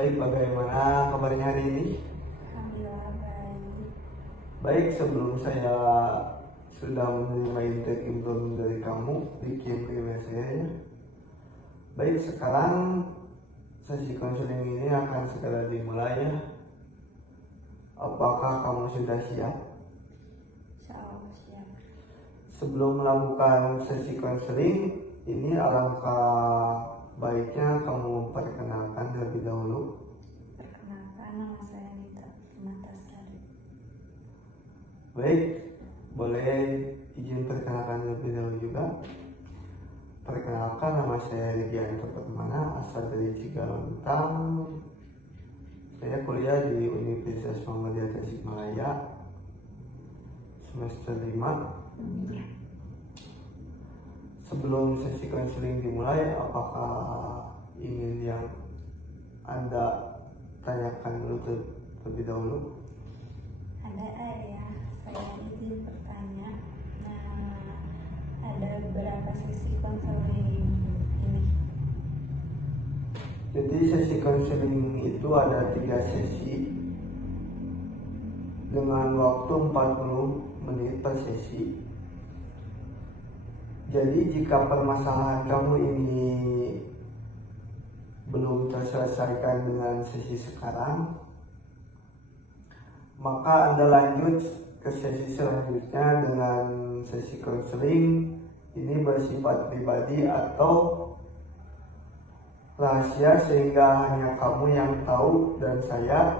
Baik, bagaimana kabarnya hari ini? Alhamdulillah baik. Baik, sebelum saya sudah menerima interview dari kamu, bikin email saya ya. Baik, sekarang sesi konseling ini akan segera dimulai ya. Apakah kamu sudah siap? Insyaallah siap. Sebelum melakukan sesi konseling ini, alangkah baiknya kamu perkenalkan terlebih dahulu. Perkenalkan, nama saya Nita Matasari. Baik, boleh izin perkenalkan terlebih dahulu juga. Perkenalkan, nama saya Ridianto Permana, asal dari Cigalontang. Saya kuliah di Universitas Muhammadiyah Tasikmalaya, semester 5. Sebelum sesi konseling dimulai, apakah ingin yang Anda tanyakan dulu terlebih dahulu? Ada ya, saya izin bertanya. Ada berapa sesi konseling ini? Jadi sesi konseling itu ada 3 sesi dengan waktu 40 menit per sesi. Jadi jika permasalahan kamu ini belum terselesaikan dengan sesi sekarang, maka Anda lanjut ke sesi selanjutnya dengan sesi konseling. Ini bersifat pribadi atau rahasia sehingga hanya kamu yang tahu dan saya,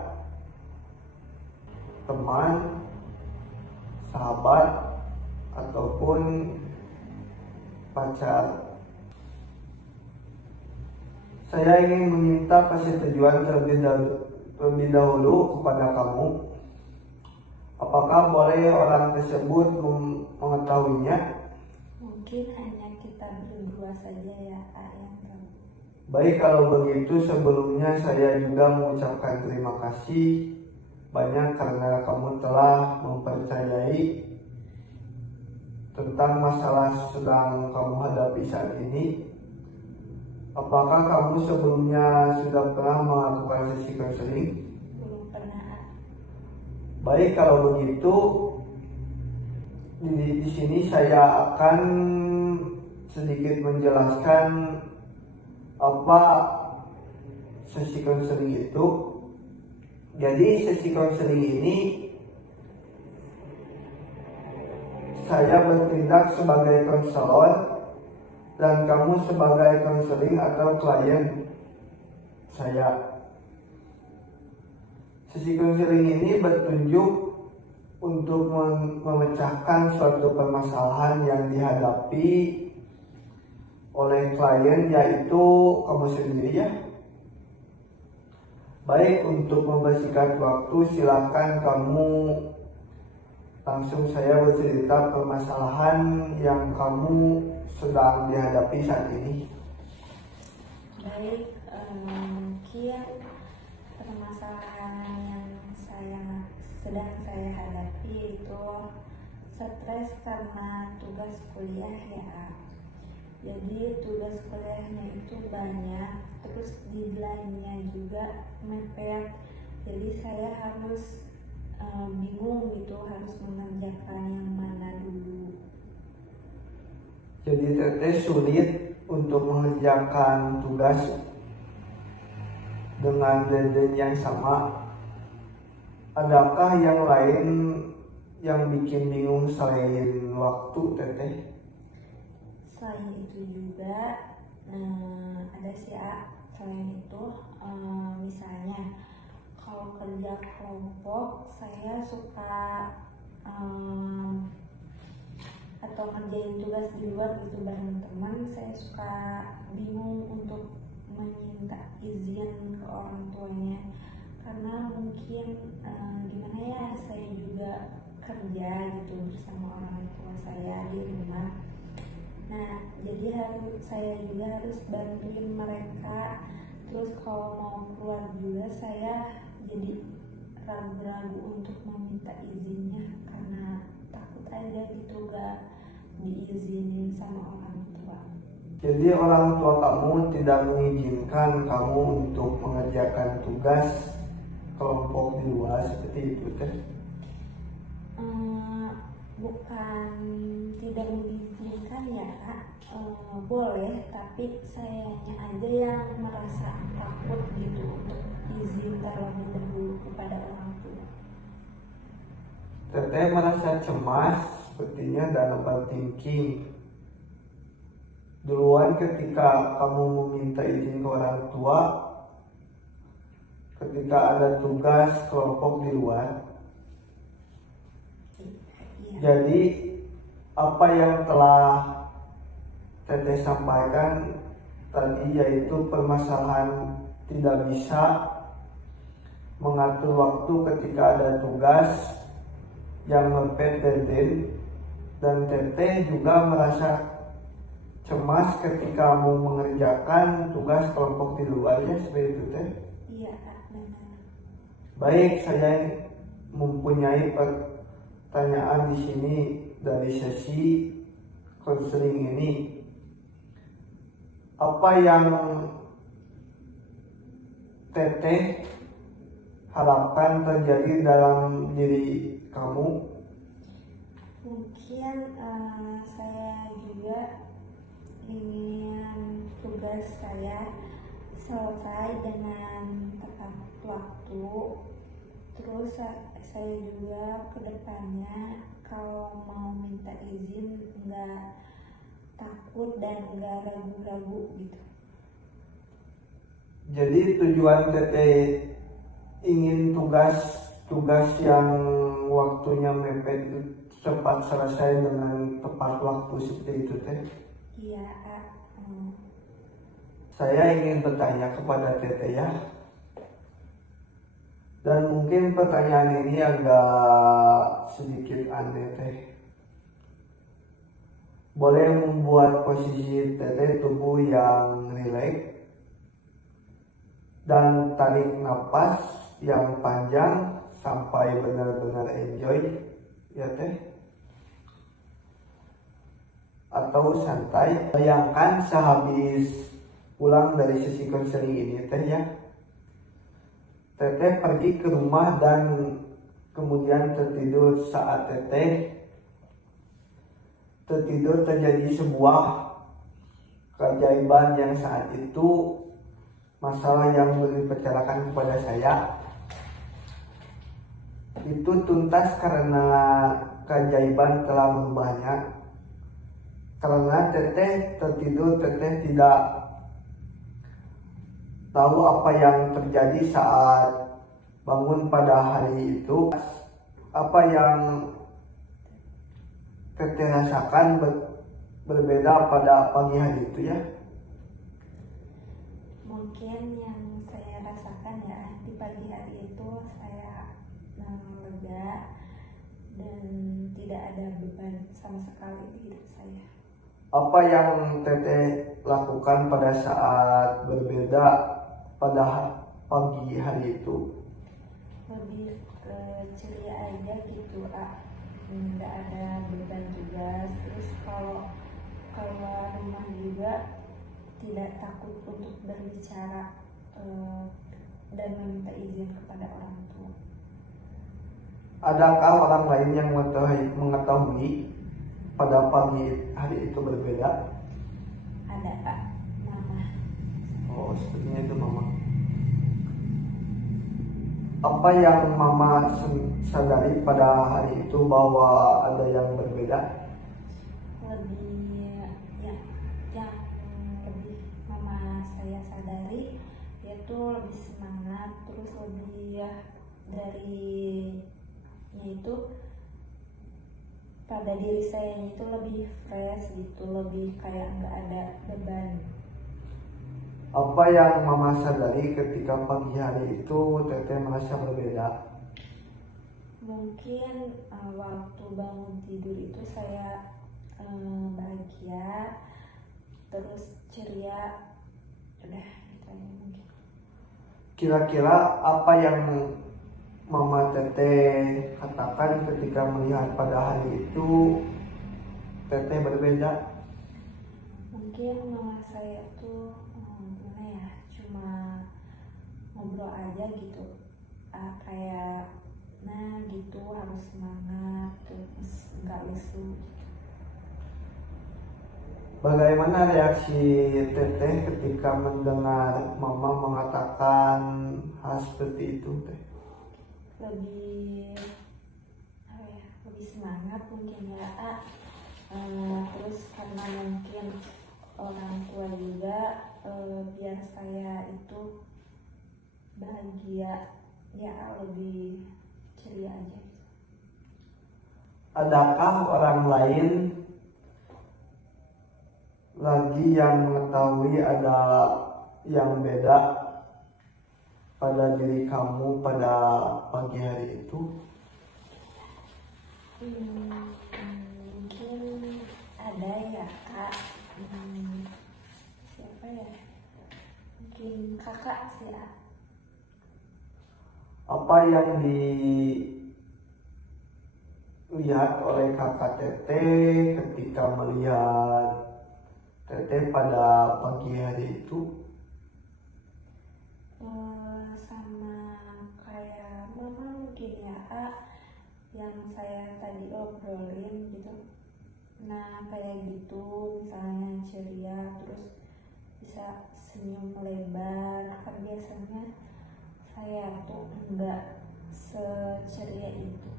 teman, sahabat, ataupun pacar. Saya ingin meminta persetujuan terlebih dahulu kepada kamu. Apakah boleh orang tersebut mengetahuinya? Mungkin hanya kita berdua saja ya, Kak, yang tahu. Baik, kalau begitu sebelumnya saya juga mengucapkan terima kasih banyak karena kamu telah mempercayai tentang masalah sedang kamu hadapi saat ini. Apakah kamu sebelumnya sudah pernah melakukan sesi konseling? Belum pernah. Baik, kalau begitu di sini saya akan sedikit menjelaskan apa sesi konseling itu. Jadi sesi konseling ini saya bertindak sebagai konselor dan kamu sebagai konseling atau klien saya. Sesi konseling ini bertujuan untuk memecahkan suatu permasalahan yang dihadapi oleh klien, yaitu kamu sendiri ya. Baik, untuk membersihkan waktu silakan kamu langsung saya bercerita permasalahan yang kamu sedang dihadapi saat ini. Baik, mungkin permasalahan yang sedang saya hadapi itu stres karena tugas kuliah ya. Jadi tugas kuliahnya itu banyak, terus deadline-nya juga mepet. Jadi saya harus bingung gitu harus mengerjakan yang mana dulu. Jadi teteh sulit untuk mengerjakan tugas dengan deadline yang sama. Adakah yang lain yang bikin bingung selain waktu, teteh? Selain itu juga ada sih ya. Selain itu misalnya kalau kerja kelompok saya suka atau ngerjain tugas di luar gitu bareng teman, saya suka bingung untuk meminta izin ke orang tuanya karena mungkin gimana ya, saya juga kerja gitu bersama orang tua saya di rumah. Nah, jadi saya juga harus bantuin mereka. Terus kalau mau keluar juga saya jadi ragu-ragu untuk meminta izinnya karena takut aja gitu gak diizinin sama orang tua. Jadi orang tua kamu tidak mengizinkan kamu untuk mengerjakan tugas tugas kelompok di luar seperti itu teh? Bukan tidak mengizinkan ya Kak, boleh, tapi sayanya aja yang merasa takut gitu untuk izin terlebih dahulu kepada orang tua. Teteh merasa cemas sepertinya dan overthinking duluan ketika kamu meminta izin ke orang tua ketika ada tugas kelompok di luar. Iya. Jadi apa yang telah Teteh sampaikan tadi yaitu permasalahan tidak bisa mengatur waktu ketika ada tugas yang mepet deadline, dan Teteh juga merasa cemas ketika mau mengerjakan tugas kelompok di luar ya seperti itu teh. Iya Kak, benar. Baik, saya mempunyai pertanyaan di sini dari sesi konseling ini. Apa yang Teteh harapkan terjadi dalam diri kamu? Mungkin saya juga ingin tugas saya selesai dengan tepat waktu. Terus saya juga kedepannya kalau mau minta izin nggak takut dan nggak ragu-ragu gitu. Jadi tujuan Teteh ingin tugas yang waktunya mepet itu cepat selesai dengan tepat waktu seperti itu teh. Iya Kak. Saya ingin bertanya kepada Teteh ya. Dan mungkin pertanyaan ini agak sedikit aneh teh. Boleh membuat posisi Teteh tubuh yang rileks dan tarik napas yang panjang sampai benar-benar enjoy ya teh, atau santai. Bayangkan sehabis pulang dari sesi konseling ini teh ya, Teteh pergi ke rumah dan kemudian tertidur. Saat Teteh tertidur terjadi sebuah keajaiban yang saat itu masalah yang dipercayakan kepada saya itu tuntas karena keajaiban telah berubahnya. Karena Teteh tertidur, Teteh tidak tahu apa yang terjadi saat bangun pada hari itu. Apa yang Teteh rasakan berbeda pada pagi hari itu ya? Mungkin yang saya rasakan ya di pagi hari itu saya lega dan tidak ada beban sama sekali di hidup saya. Apa yang Teteh lakukan pada saat berbeda pada pagi hari itu? Lebih ke ceria aja gitu nggak ada beban tugas. Terus kalau keluar rumah juga tidak takut untuk berbicara dan meminta izin kepada orang tua. Adakah orang lain yang mengetahui pada pagi hari itu berbeda? Ada Kak, Mama. Oh, sepertinya itu Mama. Apa yang Mama sadari pada hari itu bahwa ada yang berbeda? Lebih yang lebih Mama saya sadari yaitu lebih semangat, terus lebih darinya itu pada diri saya itu lebih fresh gitu, lebih kayak nggak ada beban. Apa yang Mama sadari ketika pagi hari itu Teteh merasa berbeda? Mungkin waktu bangun tidur itu saya bahagia, terus ceria, udah gitu aja mungkin. Kira-kira apa yang Mama Teteh katakan ketika melihat pada hari itu Teteh berbeda? Mungkin mama saya tuh gimana ya, cuma ngobrol ngobrol aja gitu. Kayak nah gitu harus semangat terus nggak lesu. Bagaimana reaksi Teteh ketika mendengar Mama mengatakan hal seperti itu Teh? Lebih apa ya, lebih semangat mungkin ya. Terus karena mungkin orang tua juga, biar saya itu bahagia ya, lebih ceria aja. Adakah orang lain lagi yang mengetahui ada yang beda pada diri kamu pada pagi hari itu? Mungkin ada ya kak. Siapa ya, mungkin kakak sih ya. Apa yang dilihat oleh kakak Teteh ketika melihat Teteh pada pagi hari itu? Sama kayak mama mungkin ya kak, yang saya tadi obrolin gitu. Nah kayak gitu, misalnya ceria terus bisa senyum lebar. Kan biasanya saya tuh enggak seceria itu.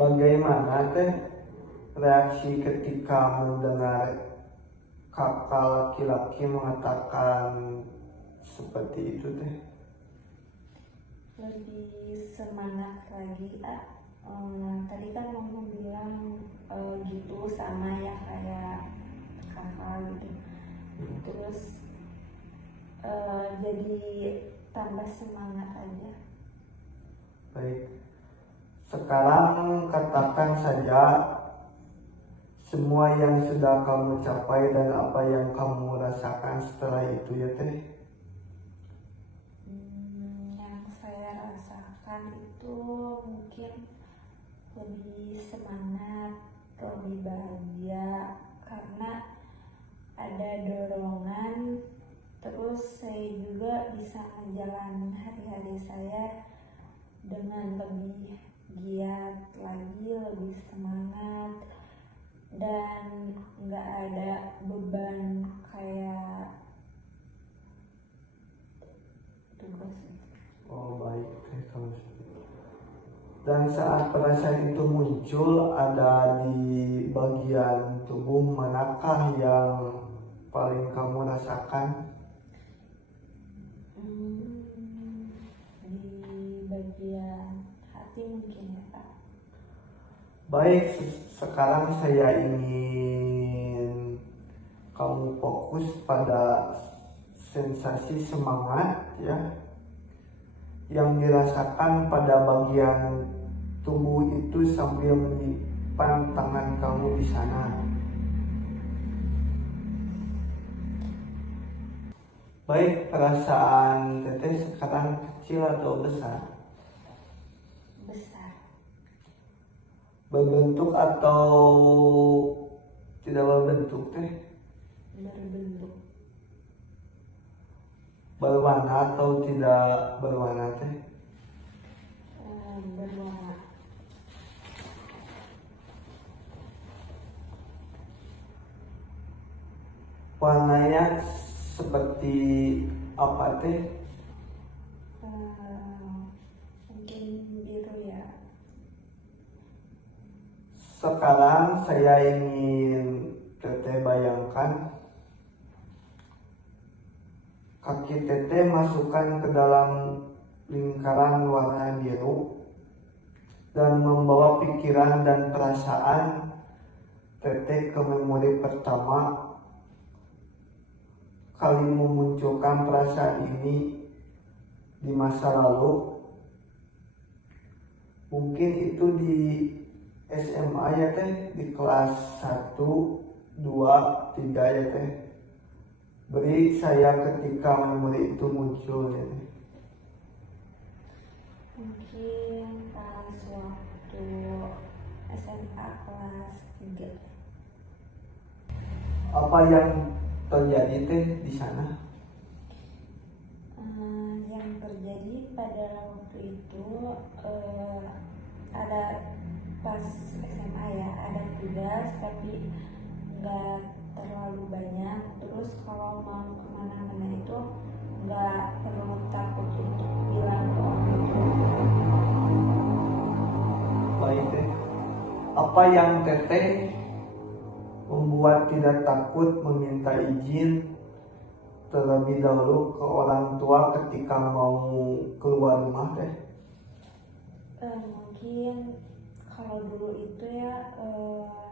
Bagaimana Teh reaksi ketika mendengar kakak laki-laki mengatakan seperti itu Teh? Lebih semangat lagi tadi kan mama bilang gitu sama ya kayak kakak gitu. Terus jadi tambah semangat aja. Baik, sekarang katakan saja semua yang sudah kamu capai dan apa yang kamu rasakan setelah itu ya Teh. Yang saya rasakan itu mungkin lebih semangat, lebih bahagia karena ada dorongan. Terus saya juga bisa menjalani hari-hari saya dengan lebih giat lagi, lebih semangat, dan nggak ada beban kayak tugas. Oh baik Teh kalau seperti itu. Dan saat perasaan itu muncul, ada di bagian tubuh manakah yang paling kamu rasakan? Di bagian hati mungkin ya Kak. Baik, sekarang saya ingin kamu fokus pada sensasi semangat ya yang dirasakan pada bagian tubuh itu sambil menyimpan tangan kamu di sana. Baik, perasaan Teteh sekarang kecil atau besar? Besar. Berbentuk atau tidak berbentuk Teh? Berbentuk. Berwarna atau tidak berwarna Teh? Berwarna. Warnanya seperti apa Teh? Mungkin biru ya. Sekarang saya ingin Teteh bayangkan kaki Teteh masukkan ke dalam lingkaran warna biru dan membawa pikiran dan perasaan Teteh ke memori pertama kali memunculkan perasaan ini di masa lalu. Mungkin itu di SMA ya Teh, di kelas 1, 2, 3 ya Teh. Beri saya ketika memori itu muncul ya Teh. Mungkin pas waktu SMA kelas 3. Apa yang terjadi Teh di sana? Jadi pada waktu itu ada pas SMA ya, ada tugas tapi nggak terlalu banyak. Terus kalau mau kemana-mana itu nggak perlu takut untuk bilang ke orang tua. Baik teh. Apa yang teteh membuat tidak takut meminta izin terlebih dahulu ke orang tua ketika mau keluar rumah teh? Mungkin kalau dulu itu ya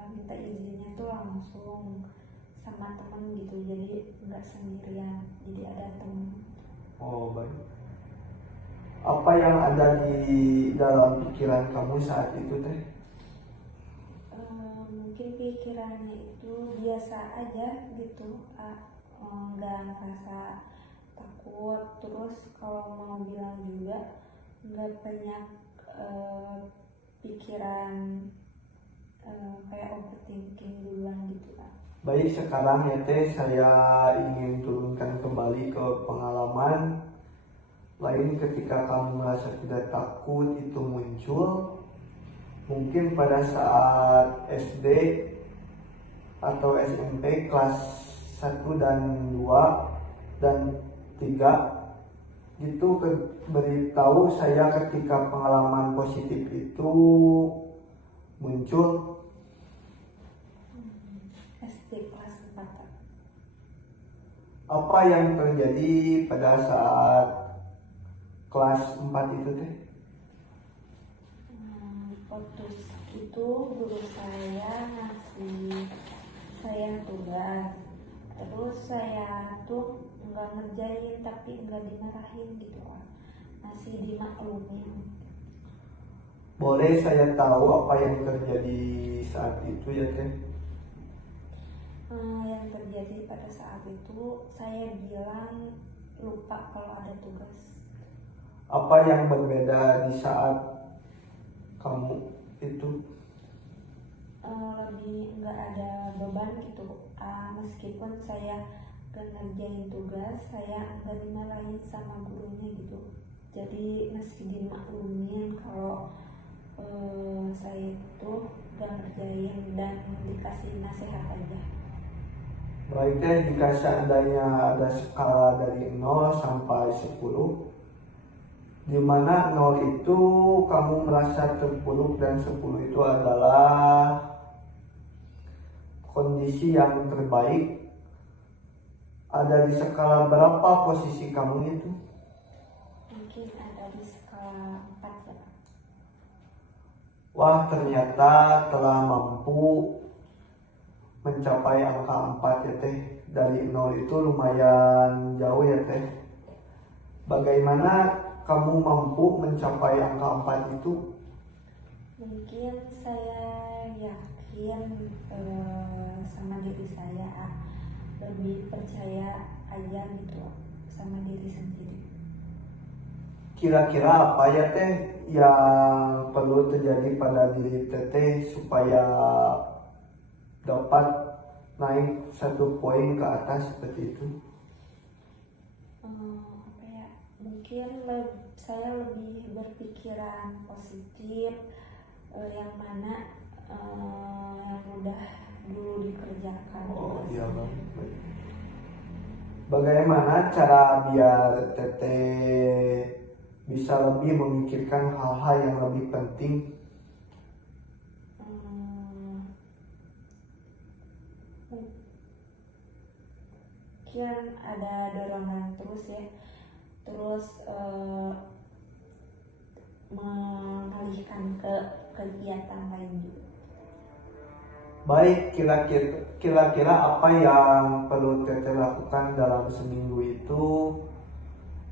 minta izinnya tuh langsung sama temen gitu, jadi nggak sendirian, jadi ada temen. Oh baik. Apa yang ada di dalam pikiran kamu saat itu teh? Mungkin pikirannya itu biasa aja gitu, nggak ngerasa takut. Terus kalau mau bilang juga nggak banyak pikiran kayak overthinking duluan gitu Kak. Baik, sekarang ya teh saya ingin turunkan kembali ke pengalaman lain ketika kamu merasa tidak takut itu muncul. Mungkin pada saat SD atau SMP kelas 1 dan 2 dan 3 itu beritahu saya ketika pengalaman positif itu muncul. SD kelas 4 Kak. Apa yang terjadi pada saat kelas 4 itu teh? Waktu itu guru saya ngasih saya tugas, terus saya tuh nggak ngerjain tapi nggak dimarahin gitu kan, masih dimaklumin. Boleh saya tahu apa yang terjadi saat itu ya teh? Yang terjadi pada saat itu saya bilang lupa kalau ada tugas. Apa yang berbeda di saat kamu itu? Lebih nggak ada beban gitu, meskipun saya gak ngerjain tugas, saya nggak dimarahin sama gurunya gitu, jadi masih dimaklumin kalau saya itu gak ngerjain dan dikasih nasihat aja. Baik teh, jika seandainya ada skala dari 0 sampai 10, di mana 0 itu kamu merasa terpuruk dan 10 itu adalah kondisi yang terbaik, ada di skala berapa posisi kamu itu? Mungkin ada di skala 4 ya. Wah, ternyata telah mampu mencapai angka 4 ya teh. Dari 0 itu lumayan jauh ya teh. Bagaimana kamu mampu mencapai angka 4 itu? Mungkin saya yakin sama diri saya, lebih percaya aja gitu sama diri sendiri. Kira-kira apa ya teh yang perlu terjadi pada diri teteh supaya dapat naik 1 poin ke atas seperti itu? Apa ya? Mungkin saya lebih berpikiran positif, yang mana yang udah dulu dikerjakan. Oh iya Bang. Bagaimana cara biar teteh bisa lebih memikirkan hal-hal yang lebih penting? Mungkin ada dorongan terus ya, terus mengalihkan ke kegiatan lain juga. Baik, kira-kira apa yang perlu teteh lakukan dalam seminggu itu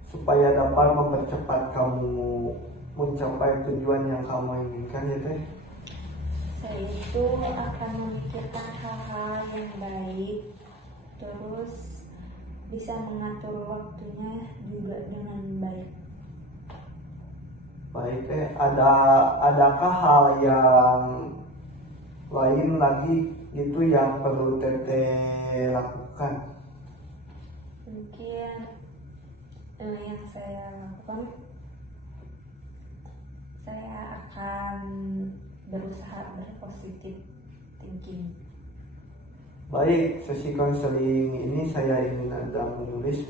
supaya dapat mempercepat kamu mencapai tujuan yang kamu inginkan ya teh? Saya itu akan memikirkan hal-hal yang baik, terus bisa mengatur waktunya juga dengan baik. Baik teh, adakah hal yang lain lagi itu yang perlu teteh lakukan? Mungkin yang saya lakukan, saya akan berusaha berpositif thinking. Baik, sesi konseling ini saya ingin Anda menulis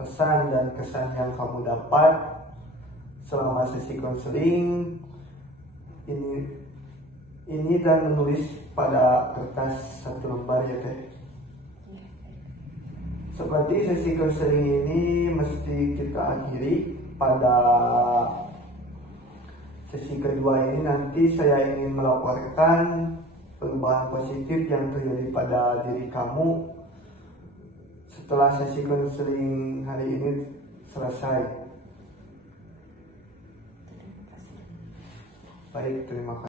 pesan dan kesan yang kamu dapat selama sesi konseling ini dan menulis pada kertas 1 lembar ya teh. Seperti sesi konseling ini mesti kita akhiri pada sesi kedua ini. Nanti saya ingin melaporkan perubahan positif yang terjadi pada diri kamu setelah sesi konseling hari ini selesai. Terima kasih. Baik, terima kasih.